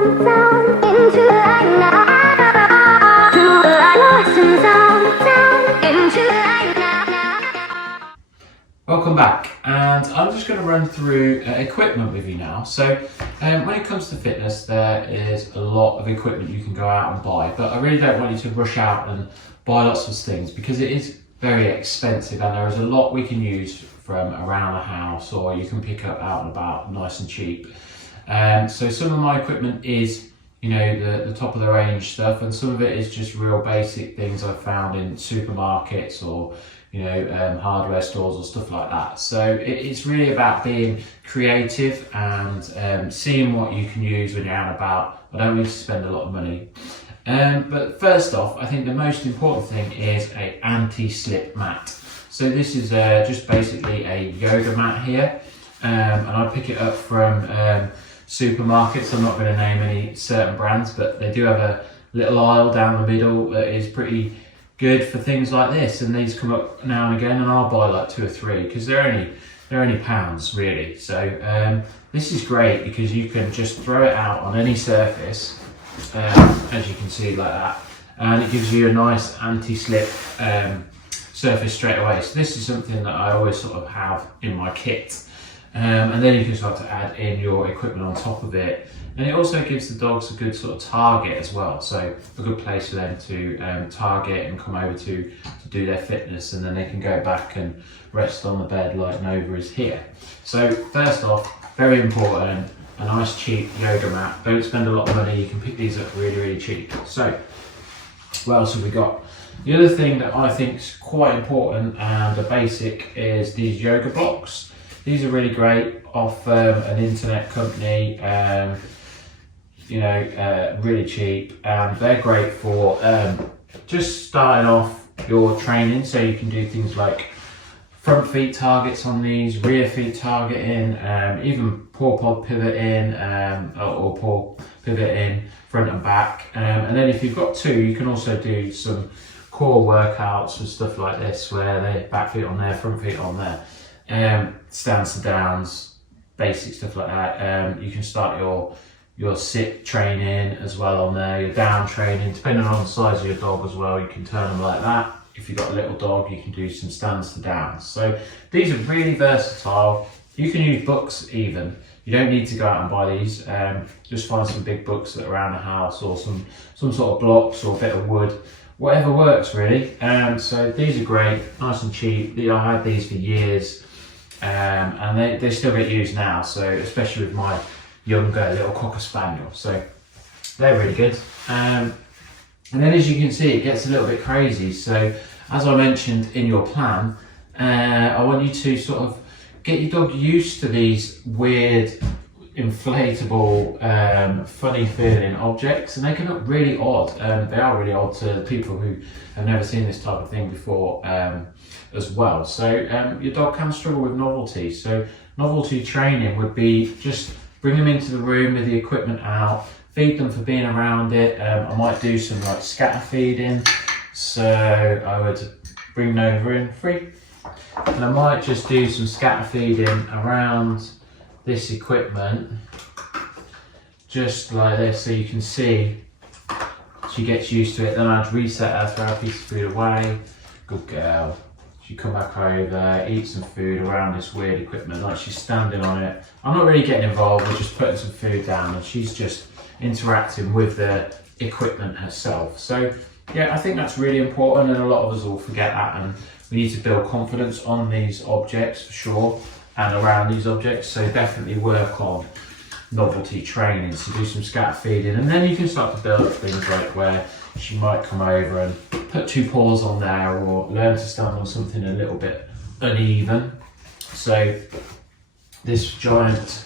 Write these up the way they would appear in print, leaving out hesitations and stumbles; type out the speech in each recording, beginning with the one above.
Welcome back, and I'm just going to run through equipment with you now. So when it comes to fitness, there is a lot of equipment you can go out and buy, but I really don't want you to rush out and buy lots of things because it is very expensive, and there is a lot we can use from around the house, or you can pick up out and about nice and cheap. So some of my equipment is, you know, the top of the range stuff, and some of it is just real basic things I've found in supermarkets or, you know, hardware stores or stuff like that. So it's really about being creative and seeing what you can use when you're out and about. I don't need to spend a lot of money. But first off, I think the most important thing is an anti-slip mat. So this is just basically a yoga mat here, and I pick it up from supermarkets. I'm not going to name any certain brands, but they do have a little aisle down the middle that is pretty good for things like this, and these come up now and again, and I'll buy like 2 or 3 because they're only pounds really. So this is great because you can just throw it out on any surface, as you can see, like that, and it gives you a nice anti-slip surface straight away. So this is something that I always sort of have in my kit, and then you can start to add in your equipment on top of it, and it also gives the dogs a good sort of target as well, so a good place for them to target and come over to do their fitness, and then they can go back and rest on the bed like Nova is here. So first off, very important, a nice cheap yoga mat. Don't spend a lot of money, you can pick these up really cheap. So what else have we got? The other thing that I think is quite important and a basic is these yoga blocks. These are really great off an internet company, really cheap, and they're great for just starting off your training. So you can do things like front feet targets on these, rear feet targeting, even paw pod pivot in, or paw pivot in front and back. And then if you've got 2, you can also do some core workouts and stuff like this where they back feet on there, front feet on there. Stands to downs, basic stuff like that. You can start your sit training as well on there, your down training, depending on the size of your dog as well. You can turn them like that. If you've got a little dog, you can do some stands to downs. So these are really versatile. You can use books even. You don't need to go out and buy these. Just find some big books that are around the house, or some sort of blocks or a bit of wood. Whatever works really. So these are great, nice and cheap. I had these for years, and they still get used now. So especially with my younger little Cocker Spaniel. So they're really good. And then as you can see, it gets a little bit crazy. So as I mentioned in your plan, I want you to sort of get your dog used to these weird, inflatable, funny feeling objects, and they can look really odd. They are really odd to people who have never seen this type of thing before as well. So your dog can struggle with novelty. So novelty training would be just bring them into the room with the equipment out, feed them for being around it. I might do some like scatter feeding. So I would bring Nova in free, and I might just do some scatter feeding around this equipment, just like this, so you can see she gets used to it. Then I'd reset her, throw a piece of food away. Good girl. She come back over, eat some food around this weird equipment, like she's standing on it. I'm not really getting involved, we're just putting some food down, and she's just interacting with the equipment herself. So yeah, I think that's really important, and a lot of us all forget that, and we need to build confidence on these objects for sure, and around these objects. So definitely work on novelty training, so do some scatter feeding, and then you can start to build up things like where she might come over and put 2 paws on there, or learn to stand on something a little bit uneven. So this giant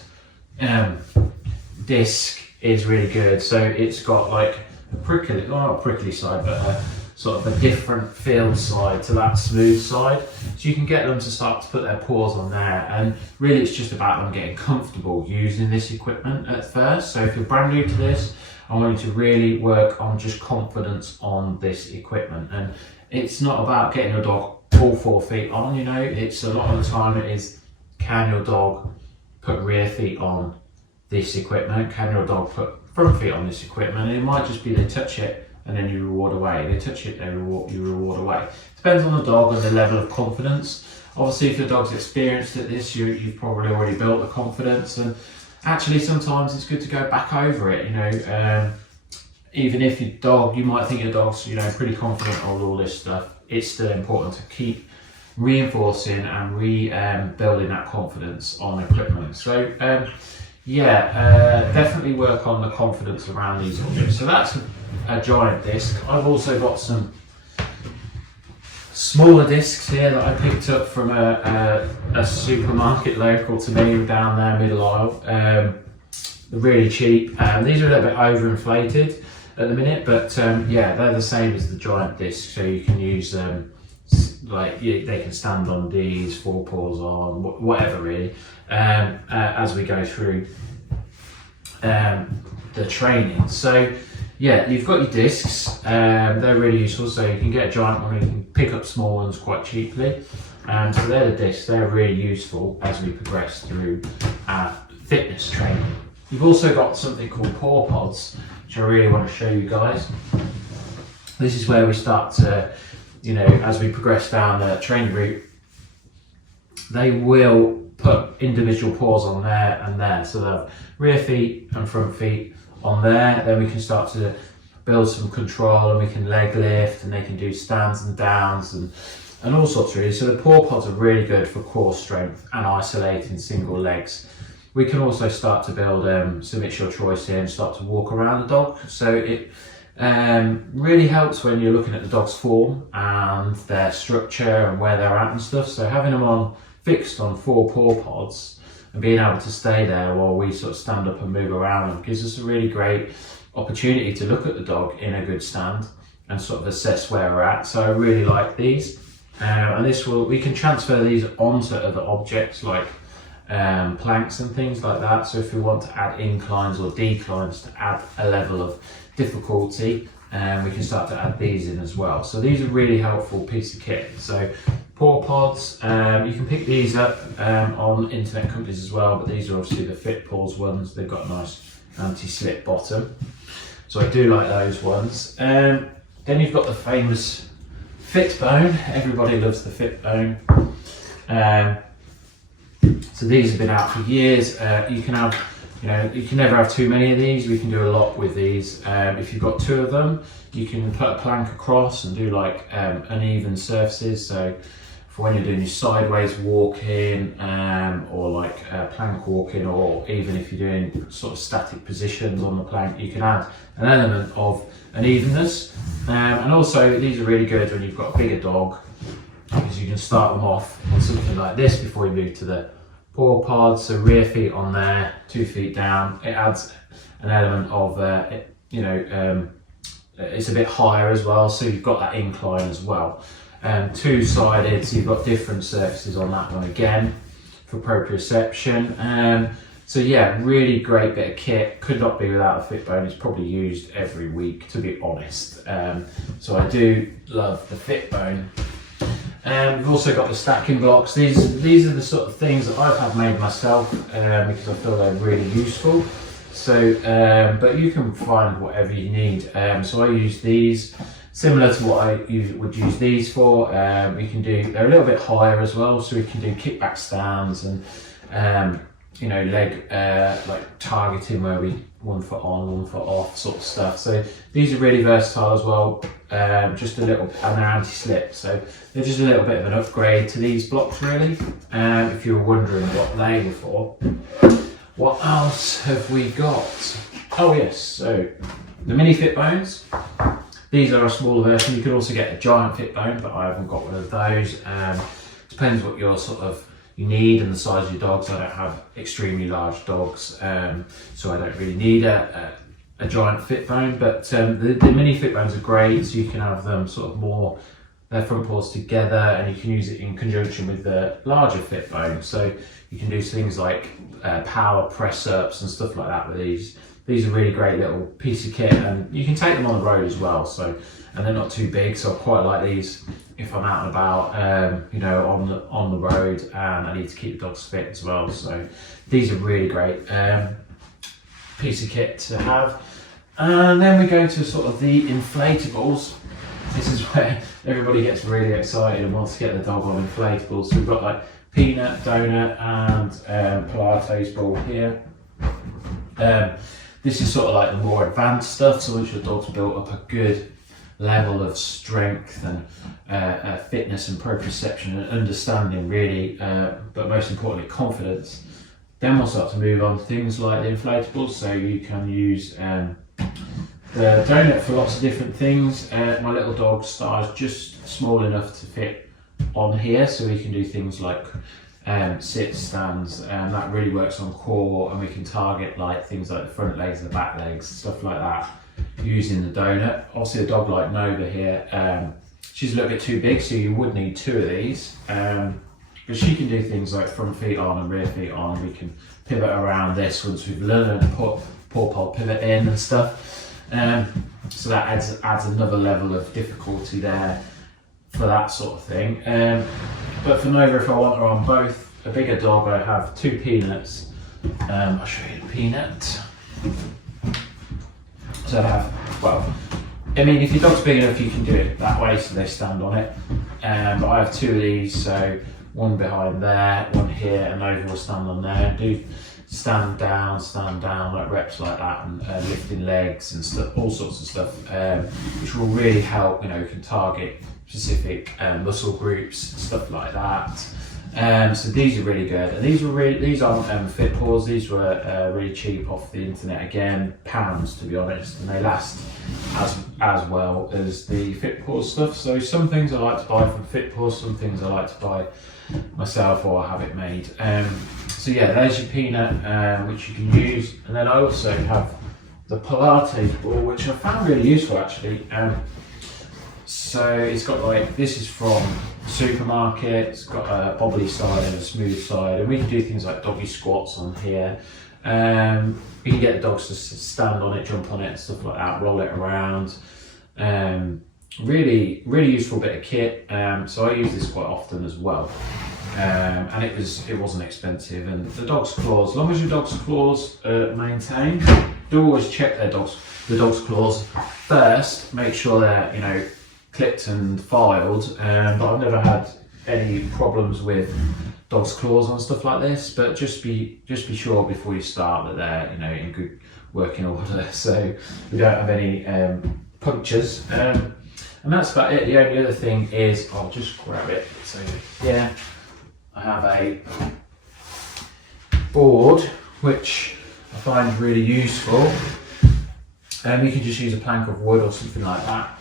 disc is really good. So it's got like a prickly, well, not a prickly side, but a sort of a different feel side to that smooth side. So you can get them to start to put their paws on there, and really it's just about them getting comfortable using this equipment at first. So if you're brand new to this, I want you to really work on just confidence on this equipment. And it's not about getting your dog all 4 feet on, you know, it's a lot of the time it is, can your dog put rear feet on this equipment? Can your dog put front feet on this equipment. It might just be they touch it and then you reward away. They touch it, you reward away. Depends on the dog and the level of confidence. Obviously, if the dog's experienced at this, you've probably already built the confidence. And actually, sometimes it's good to go back over it. Even if your dog, you might think your dog's pretty confident on all this stuff. It's still important to keep reinforcing and rebuilding that confidence on equipment. So definitely work on the confidence around these objects. So that's a giant disc. I've also got some smaller discs here that I picked up from a supermarket local to me down there, middle aisle. They're really cheap. These are a little bit overinflated at the minute, but they're the same as the giant disc, so you can use them. They can stand on these, 4 paws on, whatever really, as we go through the training. So you've got your discs. They're really useful, so you can get a giant one, you can pick up small ones quite cheaply. So they're the discs. They're really useful as we progress through fitness training. You've also got something called paw pods, which I really want to show you guys. This is where we start to, as we progress down the training route, they will put individual paws on there and there. So they'll have rear feet and front feet on there. Then we can start to build some control, and we can leg lift, and they can do stands and downs and all sorts really. So the paw pods are really good for core strength and isolating single legs. We can also start to build submit your choice here and start to walk around the dog. So it really helps when you're looking at the dog's form and their structure and where they're at and stuff. So having them fixed on 4 paw pods and being able to stay there while we sort of stand up and move around them gives us a really great opportunity to look at the dog in a good stand and sort of assess where we're at. So I really like these, and we can transfer these onto other objects like planks and things like that. So if we want to add inclines or declines to add a level of difficulty, we can start to add these in as well. So these are really helpful piece of kit. So paw pods, you can pick these up on internet companies as well, but these are obviously the FitPaws ones. They've got a nice anti-slip bottom, so I do like those ones. Then you've got the famous FitBone. Everybody loves the FitBone. So these have been out for years. You can never have too many of these. We can do a lot with these. If you've got 2 of them, you can put a plank across and do like uneven surfaces. So for when you're doing your sideways walking, or like plank walking, or even if you're doing sort of static positions on the plank, you can add an element of unevenness. And also these are really good when you've got a bigger dog, because you can start them off on something like this before you move to the paw pods. So rear feet on there, 2 feet down. It adds an element of it's a bit higher as well, so you've got that incline as well. 2-sided, so you've got different surfaces on that one again for proprioception. So really great bit of kit. Could not be without a FitBone. It's probably used every week, to be honest. So I do love the FitBone. We've also got the stacking blocks. These are the sort of things that I've had made myself, because I feel they're really useful. So, but you can find whatever you need. So I use these, similar to what I would use these for. They're a little bit higher as well, so we can do kickback stands and leg like targeting, where we 1 foot on, 1 foot off sort of stuff. So these are really versatile as well. Just a little, and they're anti-slip, so they're just a little bit of an upgrade to these blocks really. If you were wondering what they were for. What else have we got? Oh yes, so the mini FitBones. These are a smaller version. You could also get a giant FitBone, but I haven't got one of those. Depends what you need and the size of your dogs. I don't have extremely large dogs, so I don't really need a giant FitBone, but the mini FitBones are great. So you can have them sort of more, their front paws together, and you can use it in conjunction with the larger FitBone. So you can do things like power press ups and stuff like that with these. These are really great little piece of kit, and you can take them on the road as well. So, and they're not too big, so I quite like these if I'm out and about, on the road, and I need to keep the dogs fit as well. So these are really great. piece of kit to have. And then we go to sort of the inflatables. This is where everybody gets really excited and wants to get the dog on inflatables. So we've got like peanut, donut, and Pilates ball here. This is sort of like the more advanced stuff, so once your dog's built up a good level of strength and fitness and proprioception and understanding really, but most importantly confidence, then we'll start to move on to things like the inflatables. So you can use the donut for lots of different things. My little dog Star is just small enough to fit on here, so we can do things like sit stands, and that really works on core, and we can target like things like the front legs, the back legs, stuff like that using the donut. Obviously a dog like Nova here, she's a little bit too big, so you would need 2 of these, but she can do things like front feet on and rear feet on. We can pivot around this once we've learned to put paw pod pivot in and stuff, so that adds another level of difficulty there for that sort of thing. But for Nova, if I want her on both, a bigger dog, I have 2 peanuts. I'll show you the peanut. So I have, well, I mean, if your dog's big enough, you can do it that way, so they stand on it. But I have 2 of these, so one behind there, one here, and Nova will stand on there and do stand down, like reps like that, and lifting legs and stuff, all sorts of stuff, which will really help. You know, you can target specific muscle groups, stuff like that. So these are really good, and these aren't Fit Paws. These were really cheap off the internet, again, pounds to be honest, and they last as well as the Fit Paws stuff. So some things I like to buy from Fit Paws, some things I like to buy myself or have it made. So yeah, there's your peanut, which you can use, and then I also have the Pilates ball, which I found really useful actually. So it's got like, this is from the supermarket, it's got a bobbly side and a smooth side, and we can do things like doggy squats on here. We can get the dogs to stand on it, jump on it and stuff like that, roll it around. Really useful bit of kit, so I use this quite often as well. And it wasn't expensive, and the dog's claws, as long as your dog's claws are maintained, do always check the dog's claws first, make sure they're, you know, clipped and filed, but I've never had any problems with dog's claws on stuff like this. But just be sure before you start that they're, you know, in good working order, so we don't have any punctures. And that's about it. The only other thing is, I'll just grab it. So yeah, I have a board which I find really useful. You can just use a plank of wood or something like that,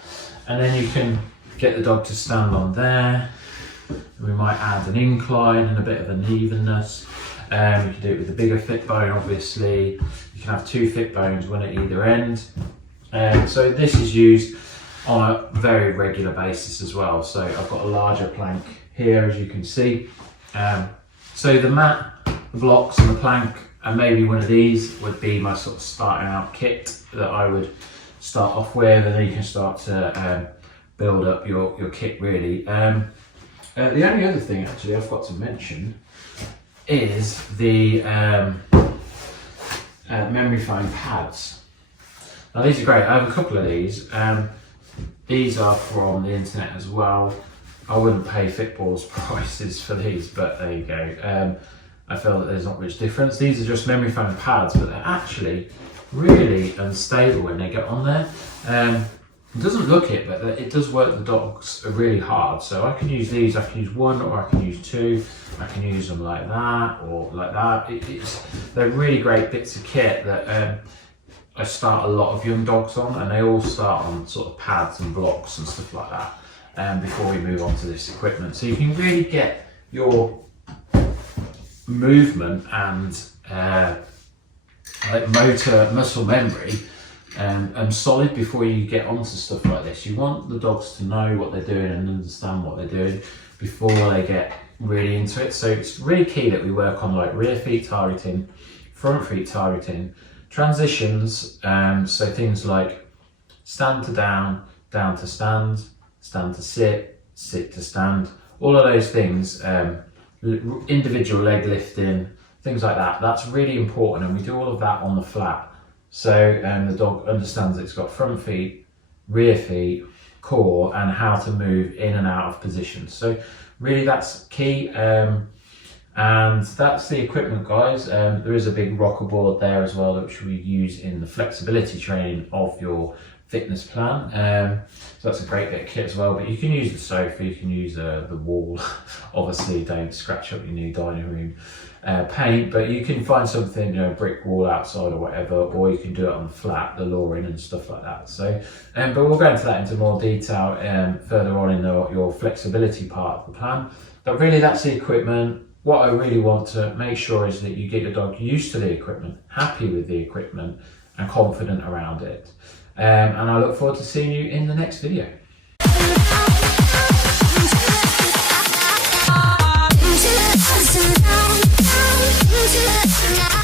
and then you can get the dog to stand on there. We might add an incline and a bit of an evenness. You can do it with a bigger fit bone, obviously. You can have 2 fit bones, one at either end. So this is used on a very regular basis as well. So I've got a larger plank here, as you can see. So the mat, the blocks and the plank, and maybe one of these would be my sort of starting out kit that I would start off with, and then you can start to build up your kit really. The only other thing actually I've got to mention is the memory foam pads. Now these are great. I have a couple of these. These are from the internet as well. I wouldn't pay Fitballs prices for these, but there you go. I feel that there's not much difference. These are just memory foam pads, but they're actually really unstable when they get on there. It doesn't look it, but it does work the dogs really hard. So I can use these, I can use 1 or I can use 2. I can use them like that or like that. They're really great bits of kit that I start a lot of young dogs on, and they all start on sort of pads and blocks and stuff like that before we move on to this equipment. So you can really get your movement and like motor muscle memory solid before you get onto stuff like this. You want the dogs to know what they're doing and understand what they're doing before they get really into it. So it's really key that we work on like rear feet targeting, front feet targeting, transitions, so things like stand to down, down to stand, stand to sit, sit to stand, all of those things, individual leg lifting, things like that. That's really important, and we do all of that on the flat So the dog understands it's got front feet, rear feet, core, and how to move in and out of positions. So really that's key. And that's the equipment, guys. There is a big rocker board there as well, which we use in the flexibility training of your fitness plan. So that's a great bit of kit as well, but you can use the sofa, you can use the wall. Obviously don't scratch up your new dining room paint, but you can find something, you know, brick wall outside or whatever, or you can do it on the flat, the flooring and stuff like that. So but we'll go into that into more detail further on in your flexibility part of the plan. But really that's the equipment. What I really want to make sure is that you get your dog used to the equipment, happy with the equipment, and confident around it. And I look forward to seeing you in the next video. Into the